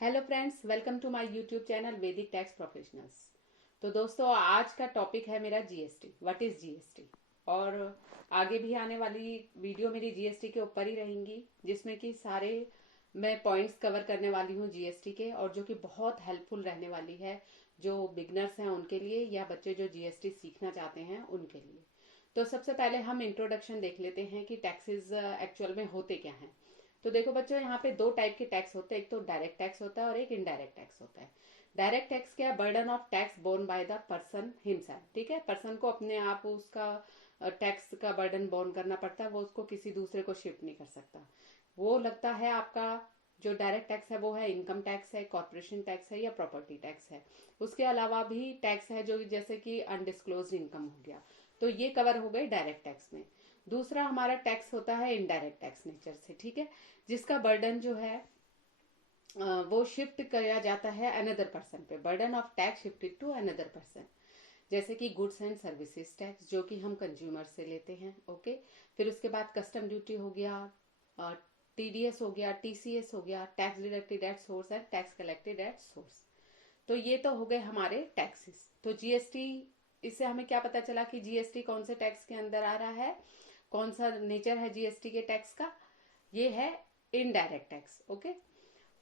Hello friends, welcome to my YouTube channel Vedic tax professionals. तो दोस्तों, आज का टॉपिक है मेरा जीएसटी। What is GST. और आगे भी आने वाली वीडियो मेरी जीएसटी के ऊपर ही रहेंगी, जिसमें कि सारे मैं पॉइंट्स कवर करने वाली हूँ जीएसटी के, और जो कि बहुत हेल्पफुल रहने वाली है जो बिगनर्स हैं उनके लिए, या बच्चे जो जीएसटी सीखना चाहते हैं उनके लिए। तो सबसे पहले हम इंट्रोडक्शन देख लेते हैं कि टैक्सेस एक्चुअल में होते क्या हैं। तो देखो बच्चों, यहाँ पे दो टाइप के टैक्स होते हैं, एक तो डायरेक्ट टैक्स होता है और एक इनडायरेक्ट टैक्स होता है। डायरेक्ट टैक्स क्या है? Burden of tax borne by the person himself. ठीक है, पर्सन को अपने आप उसका टैक्स का बर्डन बोर्न करना पड़ता है, वो उसको किसी दूसरे को शिफ्ट नहीं कर सकता। वो लगता है आपका जो डायरेक्ट टैक्स है वो है इनकम टैक्स है, कॉर्पोरेशन टैक्स है या प्रॉपर्टी टैक्स है। उसके अलावा भी टैक्स है जो जैसे कि अनडिस्क्लोज इनकम हो गया, तो ये कवर हो गए डायरेक्ट टैक्स में। दूसरा हमारा टैक्स होता है इनडायरेक्ट टैक्स नेचर से। ठीक है, जिसका बर्डन जो है वो शिफ्ट किया जाता है अनदर पर्सन पे। Burden of tax shifted to another person, जैसे कि गुड्स एंड सर्विसेज टैक्स जो कि हम कंज्यूमर से लेते हैं। ओके, फिर उसके बाद कस्टम ड्यूटी हो गया, टीडीएस हो गया, टीसीएस हो गया, tax deducted at source and tax collected at source. तो ये तो हो गए हमारे टैक्सेस। तो जीएसटी, इससे हमें क्या पता चला कि जीएसटी कौन से टैक्स के अंदर आ रहा है, कौन सा नेचर है जीएसटी के टैक्स का। ये है इनडायरेक्ट टैक्स। ओके,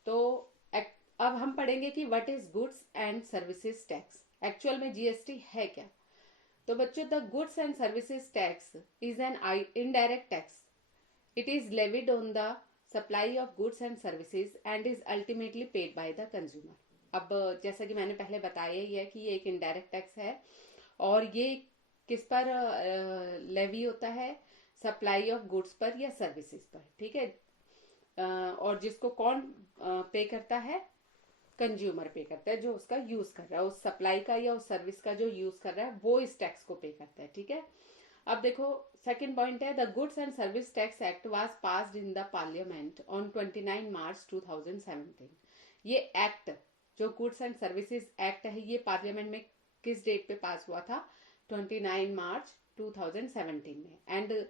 तो अब हम पढ़ेंगे कि what is goods and services tax. Actual में जीएसटी है क्या। तो बच्चों, the goods and services tax is an indirect tax. It is levied on the supply of goods and services and is ultimately paid by the consumer. अब जैसा कि मैंने पहले बताया ही है कि ये एक इनडायरेक्ट टैक्स है, और ये किस पर लेवी होता है? सप्लाई ऑफ गुड्स पर या सर्विसेज पर। ठीक है, और जिसको कौन पे करता है? कंज्यूमर पे करता है, जो उसका यूज कर रहा है, उस सप्लाई का या उस सर्विस का जो यूज कर रहा है वो इस टैक्स को पे करता है। ठीक है, अब देखो सेकंड पॉइंट है, the goods and service tax act was passed in the parliament on 29 मार्च 2017। ये एक्ट, जो गुड्स एंड सर्विसेज एक्ट है, ये पार्लियामेंट में किस डेट पे पास हुआ था? 29 मार्च 2017 में, and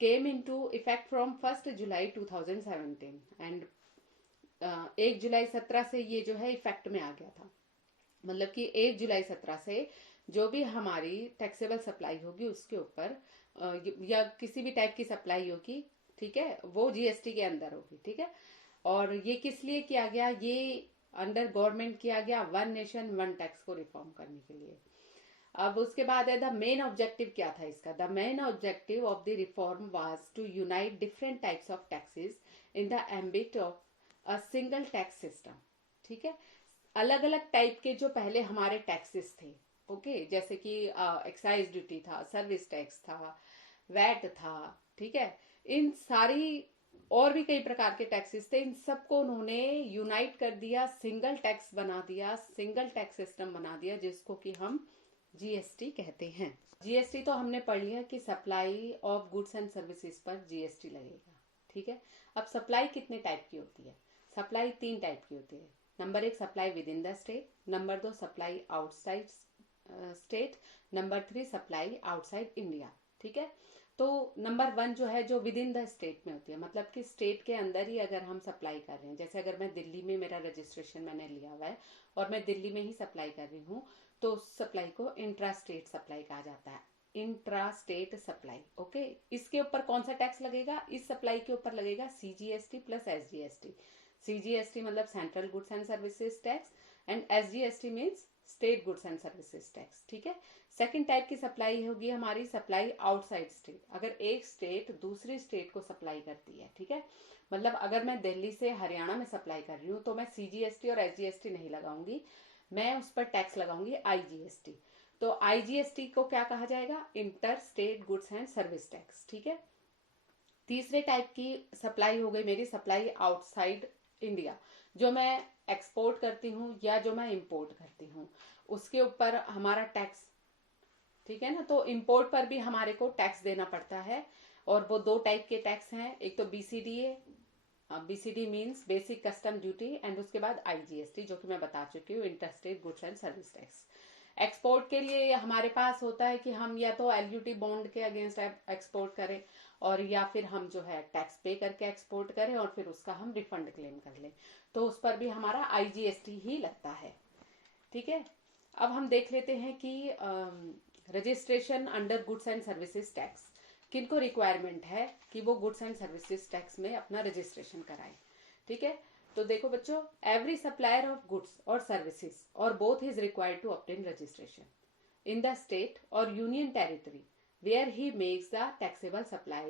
came into effect from 1 July 2017। And 1 जुलाई 2017 से ये जो है इफेक्ट में आ गया था। मतलब कि 1 जुलाई 2017 से जो भी हमारी टैक्सेबल सप्लाई होगी उसके ऊपर या किसी भी टाइप की सप्लाई होगी, ठीक है, वो जीएसटी के अंदर होगी। ठीक है, और ये किस लिए किया गया? ये अंडर गवर्नमेंट किया गया वन नेशन वन टैक्स को रिफॉर्म करने के लिए। अब उसके बाद है द मेन ऑब्जेक्टिव। क्या था इसका? The main objective of the reform was to unite different types of taxes in the ambit of a single tax system. ठीक है, अलग अलग टाइप के जो पहले हमारे टैक्सेस थे, ओके, जैसे कि एक्साइज ड्यूटी था, सर्विस टैक्स था, वैट था। ठीक है, इन सारी और भी कई प्रकार के टैक्सेस थे, इन सबको उन्होंने यूनाइट कर दिया, सिंगल टैक्स बना दिया, सिंगल टैक्स सिस्टम बना दिया, जिसको कि हम जीएसटी कहते हैं। जीएसटी तो हमने पढ़ लिया कि supply of goods and services पर जीएसटी लगेगा। ठीक है, अब सप्लाई कितने टाइप की होती है? सप्लाई 3 टाइप की होती है। Number 1 supply with in the state, number 2 supply outside state, number 3 supply outside India. ठीक है, तो नंबर 1 जो है, जो विद इन द स्टेट में होती है, मतलब कि स्टेट के अंदर ही अगर हम सप्लाई कर रहे हैं, जैसे अगर मैं दिल्ली में, मेरा रजिस्ट्रेशन मैंने लिया हुआ है और मैं दिल्ली में ही सप्लाई कर रही हूँ, तो उस सप्लाई को इंट्रा स्टेट सप्लाई कहा जाता है। Intra state supply. ओके, इसके ऊपर कौन सा टैक्स लगेगा? इस सप्लाई के ऊपर लगेगा सीजीएसटी प्लस एसजीएसटी। सीजीएसटी मतलब central goods and services tax, and SGST means state goods and services tax. ठीक है, सेकंड टाइप की सप्लाई होगी हमारी सप्लाई आउटसाइड स्टेट। अगर एक स्टेट दूसरी स्टेट को सप्लाई करती है, ठीक है, मतलब अगर मैं दिल्ली से हरियाणा में सप्लाई कर रही हूँ, तो मैं सीजीएसटी और एसजीएसटी नहीं लगाऊंगी, मैं उस पर टैक्स लगाऊंगी आईजीएसटी। तो आईजीएसटी को क्या कहा जाएगा? Inter state goods and service tax. ठीक है, तीसरे टाइप की सप्लाई हो गई मेरी सप्लाई आउटसाइड इंडिया, जो मैं एक्सपोर्ट करती हूँ या जो मैं इंपोर्ट करती हूँ, उसके ऊपर हमारा टैक्स। ठीक है ना, तो इंपोर्ट पर भी हमारे को टैक्स देना पड़ता है, और वो 2 टाइप के टैक्स हैं। एक तो BCDA, BCD means basic custom duty, and उसके बाद आईजीएसटी जो कि मैं बता चुकी हूँ, interstate goods and service tax. Export के लिए हमारे पास होता है कि हम या तो एलयूटी बॉन्ड के अगेंस्ट एक्सपोर्ट करें, और या फिर हम जो है टैक्स पे करके एक्सपोर्ट करें और फिर उसका हम रिफंड क्लेम कर लें, तो उस पर भी हमारा IGST ही लगता है। ठीक है, अब हम देख लेते हैं कि registration under goods and services tax किनको रिक्वायरमेंट है कि वो गुड्स एंड सर्विसेज टैक्स में अपना रजिस्ट्रेशन कराएं। ठीक है, तो देखो बच्चों, एवरी सप्लायर ऑफ गुड्स और सर्विसेज और both is required to obtain registration in the state or union territory where he makes the taxable supply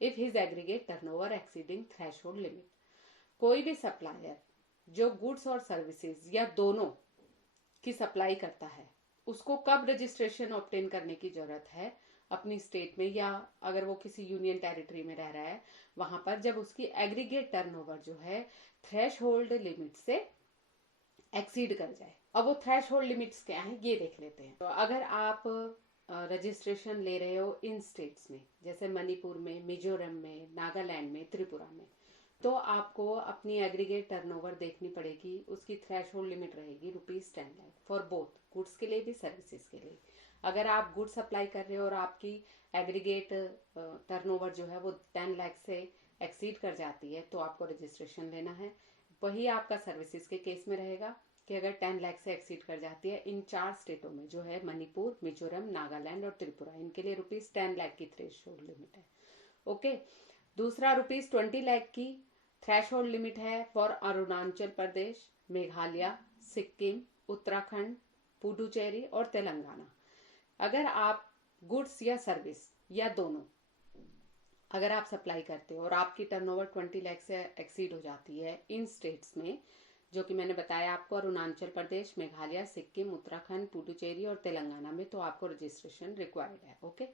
if his aggregate turnover exceeding threshold limit। कोई भी सप्लायर जो goods और services या दोनों की supply करता है, उसको कब रजिस्ट्रेशन ऑब्टेन करने की जरूरत है अपनी स्टेट में, या अगर वो किसी यूनियन टेरिटरी में रह रहा है वहां पर, जब उसकी एग्रीगेट टर्नओवर जो है थ्रेश होल्ड लिमिट से एक्सीड कर जाए। अब वो थ्रेश होल्ड लिमिट्स क्या है ये देख लेते हैं। तो अगर आप रजिस्ट्रेशन ले रहे हो इन स्टेट्स में, जैसे मणिपुर में, मिजोरम में, नागालैंड में, त्रिपुरा में, तो आपको अपनी एग्रीगेट टर्नओवर देखनी पड़ेगी। उसकी थ्रेश होल्ड लिमिट रहेगी ₹10 लाख फॉर बोथ, गुड्स के लिए भी सर्विसेज के लिए। अगर आप गुड्स सप्लाई कर रहे हो और आपकी एग्रीगेट टर्नओवर जो है वो 10 लाख से एक्सीड कर जाती है, तो आपको रजिस्ट्रेशन लेना है। वही आपका सर्विसेज के केस में रहेगा कि अगर 10 लाख से एक्सीड कर जाती है, इन 4 स्टेटों में जो है मणिपुर, मिजोरम, नागालैंड और त्रिपुरा, इनके लिए ₹10 लाख की थ्रेश होल्ड लिमिट है। ओके, दूसरा ₹20 लाख की थ्रेश होल्ड लिमिट है फॉर अरुणाचल प्रदेश, मेघालय, सिक्किम, उत्तराखंड, पुडुचेरी और तेलंगाना। अगर आप गुड्स या सर्विस या दोनों अगर आप सप्लाई करते हो और आपकी टर्नओवर 20 लाख से एक्सीड हो जाती है इन स्टेट्स में, जो कि मैंने बताया आपको, अरुणाचल प्रदेश, मेघालय, सिक्किम, उत्तराखंड, पुडुचेरी और तेलंगाना में, तो आपको रजिस्ट्रेशन रिक्वायर्ड है। ओके,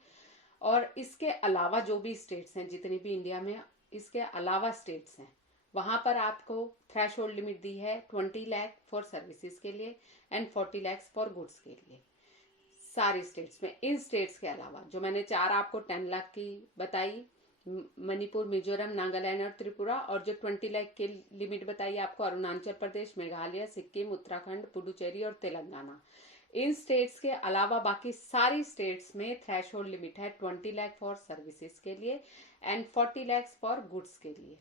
और इसके अलावा जो भी स्टेट्स हैं, जितनी भी इंडिया में इसके अलावा स्टेट्स हैं, वहां पर आपको थ्रेश होल्ड लिमिट दी है 20 लाख फॉर सर्विसेज के लिए एंड 40 लाख फॉर गुड्स के लिए, सारी स्टेट्स में। इन स्टेट्स के अलावा जो मैंने 4 आपको 10 लाख की बताई, मणिपुर, मिजोरम, नागालैंड और त्रिपुरा, और जो 20 लाख की लिमिट बताई आपको अरुणाचल प्रदेश, मेघालय, सिक्किम, उत्तराखंड, पुडुचेरी और तेलंगाना, इन स्टेट्स के अलावा बाकी सारी स्टेट्स में थ्रेश होल्ड लिमिट है 20 लाख फॉर सर्विसेज के लिए एंड 40 लाख फॉर गुड्स के लिए।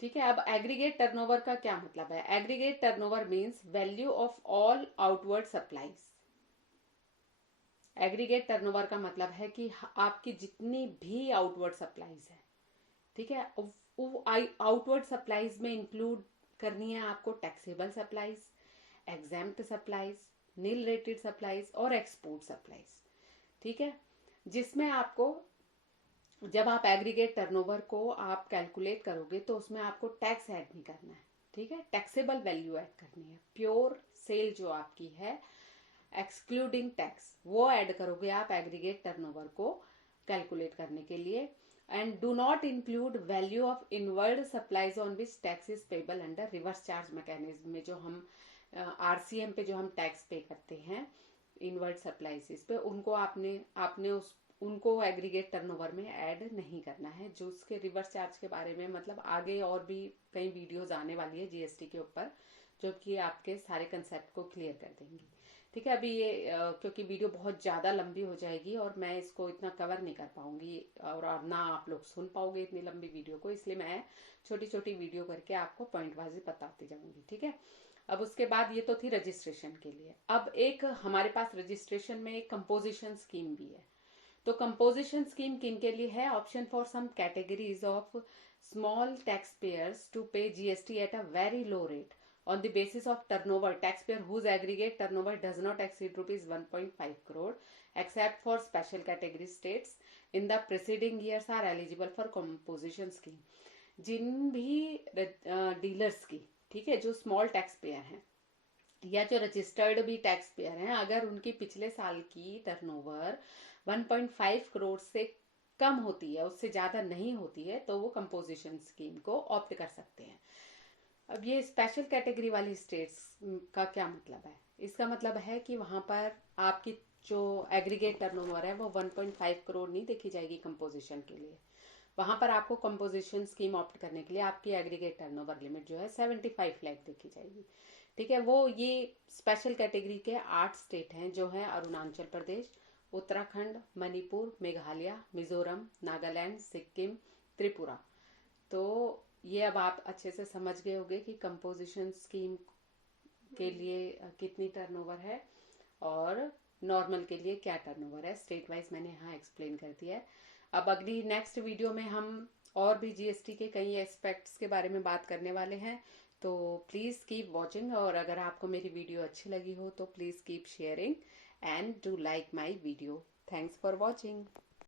ठीक है, अब एग्रीगेट टर्नओवर का क्या मतलब है? Aggregate turnover means value of all outward supplies. Aggregate turnover का मतलब है कि आपकी जितनी भी आउटवर्ड सप्लाईज है, ठीक है, आउटवर्ड सप्लाईज में इंक्लूड करनी है आपको taxable supplies, exempt supplies, nil rated supplies और एक्सपोर्ट सप्लाईज। ठीक है, जिसमें आपको, जब आप एग्रीगेट टर्नओवर को आप कैलकुलेट करोगे तो उसमें आपको टैक्स ऐड नहीं करना है। ठीक है, टैक्सेबल वैल्यू ऐड करनी है। प्योर सेल जो आपकी है एक्सक्लूडिंग टैक्स, वो ऐड करोगे आप एग्रीगेट टर्नओवर को कैलकुलेट करने के लिए। And do not include value of inward supplies on which tax is payable under reverse charge mechanism में, जो हम RCM पे जो हम टैक्स पे करते हैं इनवर्ड सप्लाईज पे, उनको आपने उनको एग्रीगेट टर्नओवर में ऐड नहीं करना है। जो उसके रिवर्स चार्ज के बारे में मतलब आगे और भी कई वीडियोज आने वाली है GST के ऊपर, जो कि आपके सारे कंसेप्ट को क्लियर कर देंगी। ठीक है, अभी ये क्योंकि वीडियो बहुत ज़्यादा लंबी हो जाएगी और मैं इसको इतना कवर नहीं कर पाऊंगी और ना आप लोग सुन पाओगे इतनी लंबी वीडियो को, इसलिए मैं छोटी छोटी वीडियो करके आपको पॉइंट वाइज बताती जाऊंगी। ठीक है, अब उसके बाद ये तो थी रजिस्ट्रेशन के लिए। अब एक हमारे पास रजिस्ट्रेशन में एक कंपोजिशन स्कीम भी है। तो कंपोजिशन स्कीम किन के लिए है? Option for some categories of small tax payers to pay GST at a very low rate on the basis of turnover, taxpayer whose aggregate turnover does not exceed ₹1.5 crore except for special category states in the preceding years are eligible for composition scheme। जिन भी dealers की, ठीक है, जो small tax payer हैं या जो registered भी tax payer हैं, अगर उनकी पिछले साल की टर्नओवर 1.5 करोड़ से कम होती है, उससे ज्यादा नहीं होती है, तो वो कंपोजिशन स्कीम को ऑप्ट कर सकते हैं। अब ये स्पेशल कैटेगरी वाली स्टेट्स का क्या मतलब है? इसका मतलब है कि वहां पर आपकी जो एग्रीगेट टर्नओवर है वो 1.5 करोड़ नहीं देखी जाएगी कंपोजिशन के लिए। वहां पर आपको कंपोजिशन स्कीम ऑप्ट करने के लिए आपकी एग्रीगेट टर्नओवर लिमिट जो है 75 लाख देखी जाएगी। ठीक है, वो ये स्पेशल कैटेगरी के 8 स्टेट हैं, जो है अरुणाचल प्रदेश, उत्तराखंड, मणिपुर, मेघालय, मिजोरम, नागालैंड, सिक्किम, त्रिपुरा। तो ये अब आप अच्छे से समझ गए होंगे कि कंपोजिशन स्कीम के लिए कितनी टर्नओवर है और नॉर्मल के लिए क्या टर्नओवर है। स्टेट वाइज मैंने यहाँ एक्सप्लेन कर दिया है। अब अगली नेक्स्ट वीडियो में हम और भी जीएसटी के कई एस्पेक्ट्स के बारे में बात करने वाले हैं। तो प्लीज़ कीप वॉचिंग, और अगर आपको मेरी वीडियो अच्छी लगी हो तो please keep sharing and do like my video. Thanks for watching.